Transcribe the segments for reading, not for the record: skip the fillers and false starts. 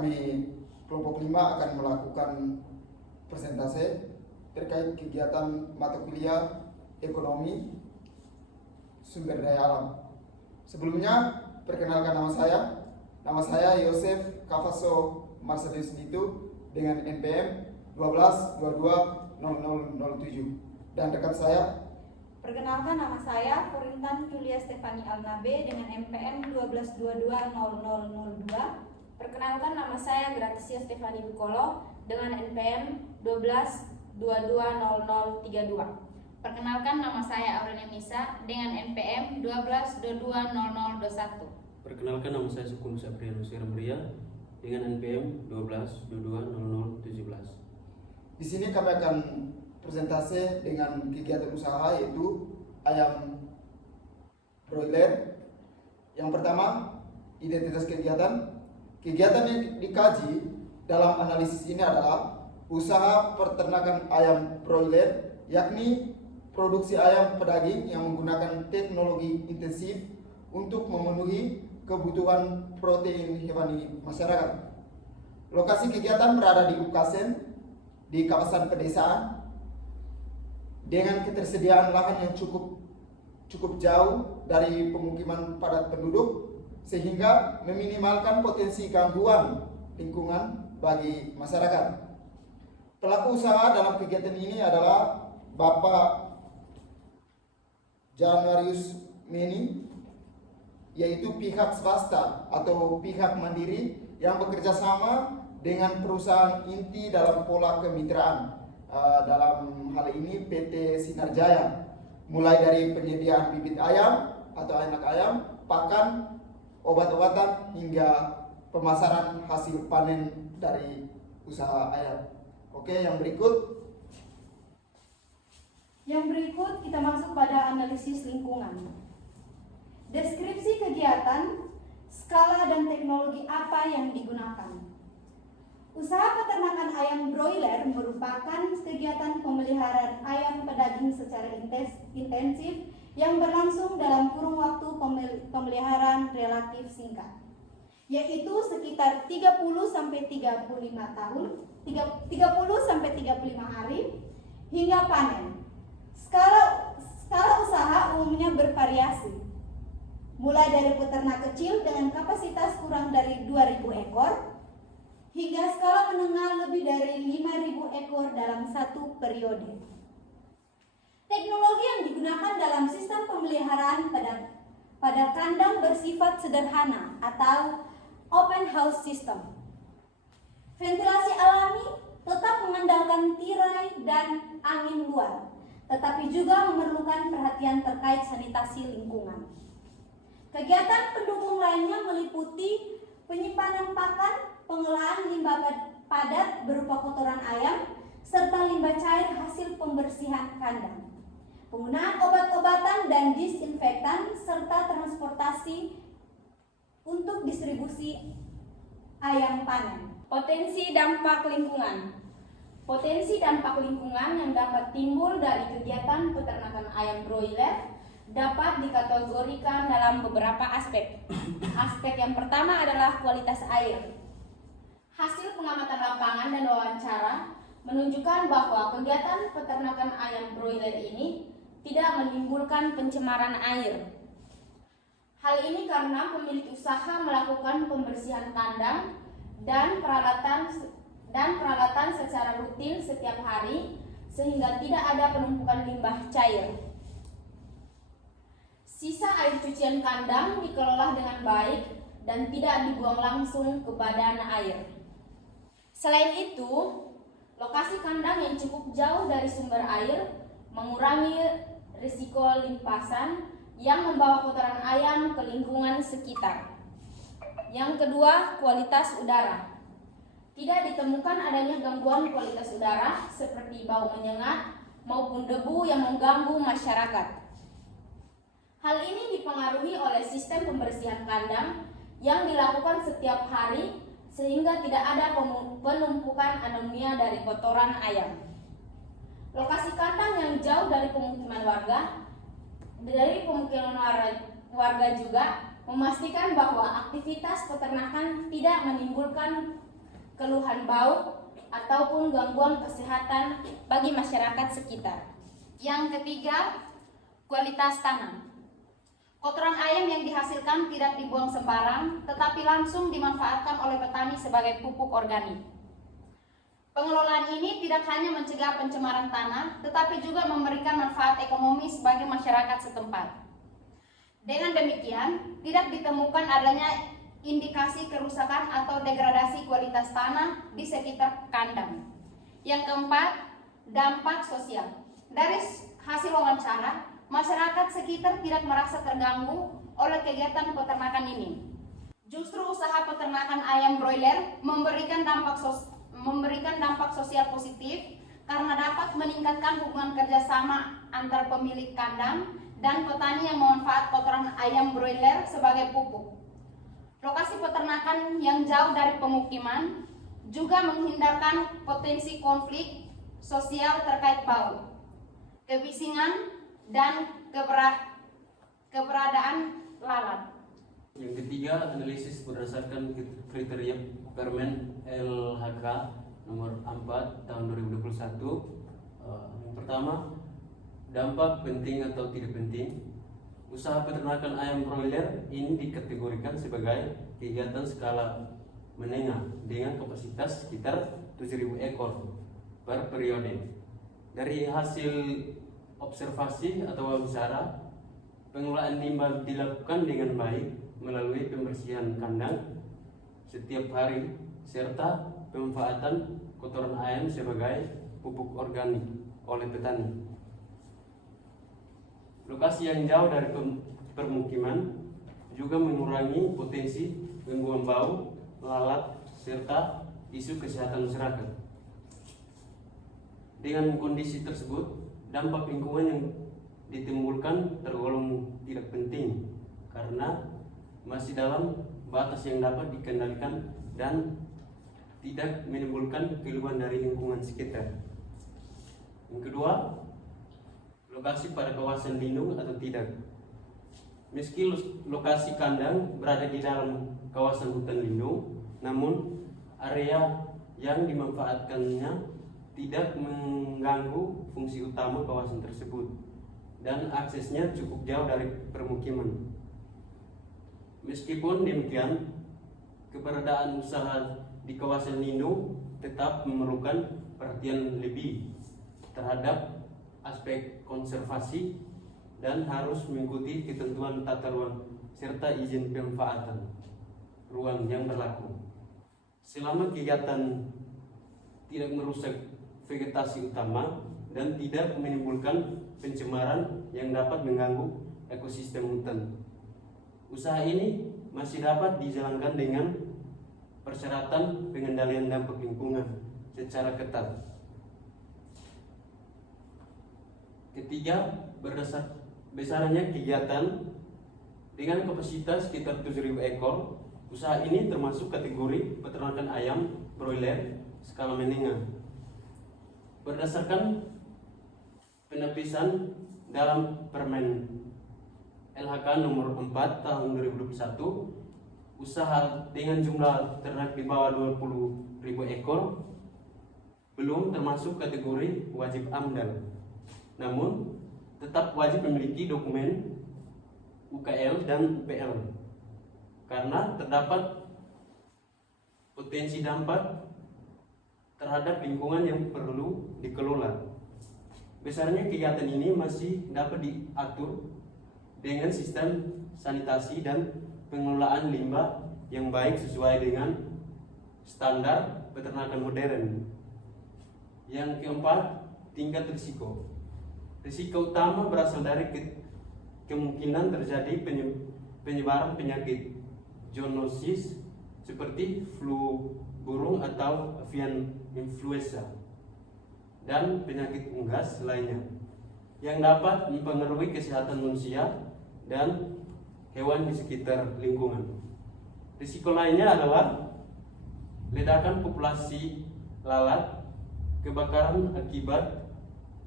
kami kelompok 5 akan melakukan presentase terkait kegiatan mata kuliah ekonomi sumber daya alam. Sebelumnya, perkenalkan nama saya. Nama saya Yosef Kafaso Marcelius Nitu dengan NPM 12220007 dan rekan saya. Perkenalkan, nama saya Korintan Julia Stefani Alnabe dengan NPM 12220002. Perkenalkan, nama saya Gratisia Stefani Bukolo dengan NPM 12220032. Perkenalkan, nama saya Aurenia Misa dengan NPM 12220021. Perkenalkan, nama saya Sukunus Aprianus Irambria dengan NPM 12220017. Di sini kami akan presentasi dengan kegiatan usaha yaitu ayam broiler. Yang pertama, identitas kegiatan. Kegiatan yang dikaji dalam analisis ini adalah usaha peternakan ayam broiler, yakni produksi ayam pedaging yang menggunakan teknologi intensif untuk memenuhi kebutuhan protein hewani masyarakat. Lokasi kegiatan berada di Ukasen, di kawasan pedesaan, dengan ketersediaan lahan yang cukup jauh dari pemukiman padat penduduk, sehingga meminimalkan potensi gangguan lingkungan bagi masyarakat. Pelaku usaha dalam kegiatan ini adalah Bapak Januarius Meni, yaitu pihak swasta atau pihak mandiri yang bekerja sama dengan perusahaan inti dalam pola kemitraan. Dalam hal ini PT Sinar Jaya, mulai dari penyediaan bibit ayam atau anak ayam, pakan, obat-obatan hingga pemasaran hasil panen dari usaha ayam. Oke, yang berikut. Yang berikut kita masuk pada analisis lingkungan. Deskripsi kegiatan, skala dan teknologi apa yang digunakan. Usaha peternakan ayam broiler merupakan kegiatan pemeliharaan ayam pedaging secara intensif yang berlangsung dalam kurun waktu pemeliharaan relatif singkat, yaitu sekitar 30 sampai 35 hari hingga panen. Skala usaha umumnya bervariasi, mulai dari peternak kecil dengan kapasitas kurang dari 2.000 ekor hingga skala menengah lebih dari 5.000 ekor dalam satu periode. Teknologi yang digunakan dalam sistem pemeliharaan pada kandang bersifat sederhana atau open house system. Ventilasi alami tetap mengandalkan tirai dan angin luar, tetapi juga memerlukan perhatian terkait sanitasi lingkungan. Kegiatan pendukung lainnya meliputi penyimpanan pakan, pengolahan limbah padat berupa kotoran ayam, serta limbah cair hasil pembersihan kandang, penggunaan obat-obatan dan disinfektan, serta transportasi untuk distribusi ayam panen. Potensi dampak lingkungan. Potensi dampak lingkungan yang dapat timbul dari kegiatan peternakan ayam broiler dapat dikategorikan dalam beberapa aspek. Aspek yang pertama adalah kualitas air. Hasil pengamatan lapangan dan wawancara menunjukkan bahwa kegiatan peternakan ayam broiler ini tidak menimbulkan pencemaran air. Hal ini karena pemilik usaha melakukan pembersihan kandang dan peralatan secara rutin setiap hari, sehingga tidak ada penumpukan limbah cair. Sisa air cucian kandang dikelola dengan baik dan tidak dibuang langsung ke badan air. Selain itu, lokasi kandang yang cukup jauh dari sumber air mengurangi risiko limpasan yang membawa kotoran ayam ke lingkungan sekitar. Yang kedua, kualitas udara. Tidak ditemukan adanya gangguan kualitas udara seperti bau menyengat maupun debu yang mengganggu masyarakat. Hal ini dipengaruhi oleh sistem pembersihan kandang yang dilakukan setiap hari, sehingga tidak ada penumpukan anemia dari kotoran ayam. Lokasi kandang yang jauh dari pemukiman warga juga memastikan bahwa aktivitas peternakan tidak menimbulkan keluhan bau, ataupun gangguan kesehatan bagi masyarakat sekitar. Yang ketiga, kualitas tanah. Kotoran ayam yang dihasilkan tidak dibuang sembarang, tetapi langsung dimanfaatkan oleh petani sebagai pupuk organik. Pengelolaan ini tidak hanya mencegah pencemaran tanah, tetapi juga memberikan manfaat ekonomis bagi masyarakat setempat. Dengan demikian, tidak ditemukan adanya indikasi kerusakan atau degradasi kualitas tanah di sekitar kandang. Yang keempat, dampak sosial. Dari hasil wawancara, masyarakat sekitar tidak merasa terganggu oleh kegiatan peternakan ini. Justru usaha peternakan ayam broiler memberikan dampak sosial positif karena dapat meningkatkan hubungan kerjasama antar pemilik kandang dan petani yang memanfaat kotoran ayam broiler sebagai pupuk. Lokasi peternakan yang jauh dari pemukiman juga menghindarkan potensi konflik sosial terkait bau, kebisingan, dan keberadaan lalat. Yang ketiga, analisis berdasarkan kriteria Permen LHK nomor 4 tahun 2021. Yang pertama, dampak penting atau tidak penting. Usaha peternakan ayam broiler ini dikategorikan sebagai kegiatan skala menengah dengan kapasitas sekitar 7.000 ekor per periode. Dari hasil observasi atau wawancara, pengelolaan limbah dilakukan dengan baik melalui pembersihan kandang setiap hari serta pemanfaatan kotoran ayam sebagai pupuk organik oleh petani. Lokasi yang jauh dari permukiman juga mengurangi potensi gangguan bau, lalat, serta isu kesehatan masyarakat. Dengan kondisi tersebut, dampak lingkungan yang ditimbulkan tergolong tidak penting karena masih dalam batas yang dapat dikendalikan dan tidak menimbulkan keluhan dari lingkungan sekitar. Yang kedua, lokasi pada kawasan lindung atau tidak. Meski lokasi kandang berada di dalam kawasan hutan lindung, namun area yang dimanfaatkannya tidak mengganggu fungsi utama kawasan tersebut dan aksesnya cukup jauh dari permukiman. Meskipun demikian, keberadaan usaha di kawasan lindung tetap memerlukan perhatian lebih terhadap aspek konservasi dan harus mengikuti ketentuan tata ruang serta izin pemanfaatan ruang yang berlaku. Selama kegiatan tidak merusak vegetasi utama dan tidak menimbulkan pencemaran yang dapat mengganggu ekosistem hutan, usaha ini masih dapat dijalankan dengan persyaratan pengendalian dampak lingkungan secara ketat. Ketiga, besarnya kegiatan dengan kapasitas sekitar 7.000 ekor, usaha ini termasuk kategori peternakan ayam broiler skala menengah. Berdasarkan penepisan dalam Permen LHK nomor 4 tahun 2021, usaha dengan jumlah ternak di bawah 20.000 ekor belum termasuk kategori wajib AMDAL, namun tetap wajib memiliki dokumen UKL dan UPL karena terdapat potensi dampak terhadap lingkungan yang perlu dikelola. Besarnya kegiatan ini masih dapat diatur dengan sistem sanitasi dan pengelolaan limbah yang baik sesuai dengan standar peternakan modern. Yang keempat, tingkat risiko. Risiko utama berasal dari kemungkinan terjadi penyebaran penyakit zoonosis seperti flu burung atau avian influenza dan penyakit unggas lainnya yang dapat mempengaruhi kesehatan manusia dan hewan di sekitar lingkungan. Risiko lainnya adalah ledakan populasi lalat, kebakaran akibat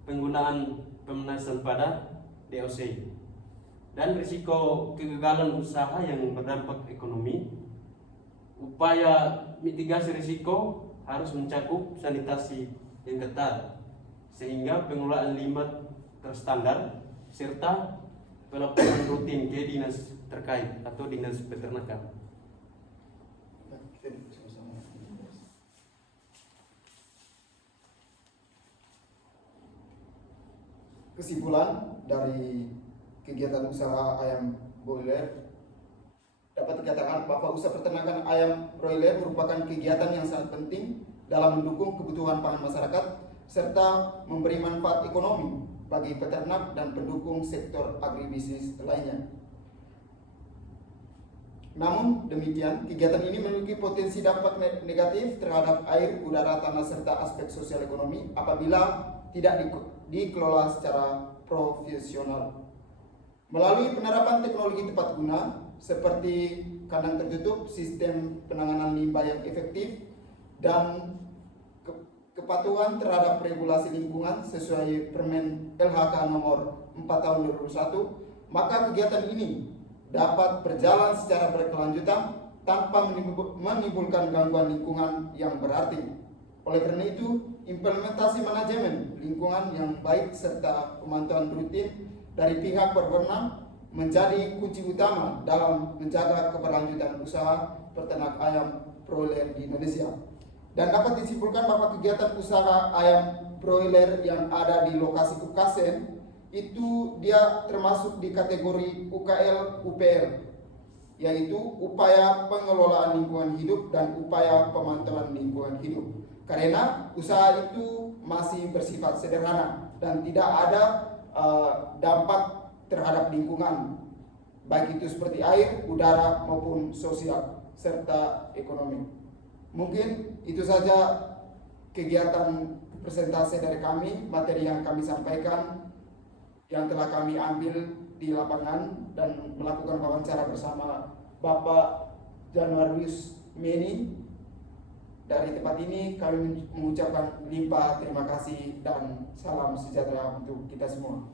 penggunaan pemanasan pada DOC, dan risiko kegagalan usaha yang berdampak ekonomi. Upaya mitigasi risiko harus mencakup sanitasi yang ketat, sehingga pengelolaan limbah terstandar serta pelaporan rutin ke dinas terkait atau dinas peternakan. Kesimpulan dari kegiatan usaha ayam broiler dapat dikatakan bahwa usaha peternakan ayam broiler merupakan kegiatan yang sangat penting dalam mendukung kebutuhan pangan masyarakat serta memberi manfaat ekonomi bagi peternak dan pendukung sektor agribisnis lainnya. Namun demikian, kegiatan ini memiliki potensi dampak negatif terhadap air, udara, tanah, serta aspek sosial ekonomi apabila tidak dikelola secara profesional. Melalui penerapan teknologi tepat guna seperti kandang tertutup, sistem penanganan limbah yang efektif, dan kepatuhan terhadap regulasi lingkungan sesuai Permen LHK nomor 4 tahun 2021, maka kegiatan ini dapat berjalan secara berkelanjutan tanpa menimbulkan gangguan lingkungan yang berarti. Oleh karena itu, implementasi manajemen lingkungan yang baik serta pemantauan rutin dari pihak berwenang menjadi kunci utama dalam menjaga keberlanjutan usaha peternak ayam broiler di Indonesia. Dan dapat disimpulkan bahwa kegiatan usaha ayam broiler yang ada di lokasi UKASEN itu dia termasuk di kategori UKL-UPL, yaitu upaya pengelolaan lingkungan hidup dan upaya pemantauan lingkungan hidup. Karena usaha itu masih bersifat sederhana dan tidak ada dampak terhadap lingkungan, baik itu seperti air, udara maupun sosial serta ekonomi. Mungkin itu saja kegiatan presentasi dari kami, materi yang kami sampaikan yang telah kami ambil di lapangan dan melakukan wawancara bersama Bapak Januarius Meni. Dari tempat ini kami mengucapkan limpah terima kasih dan salam sejahtera untuk kita semua.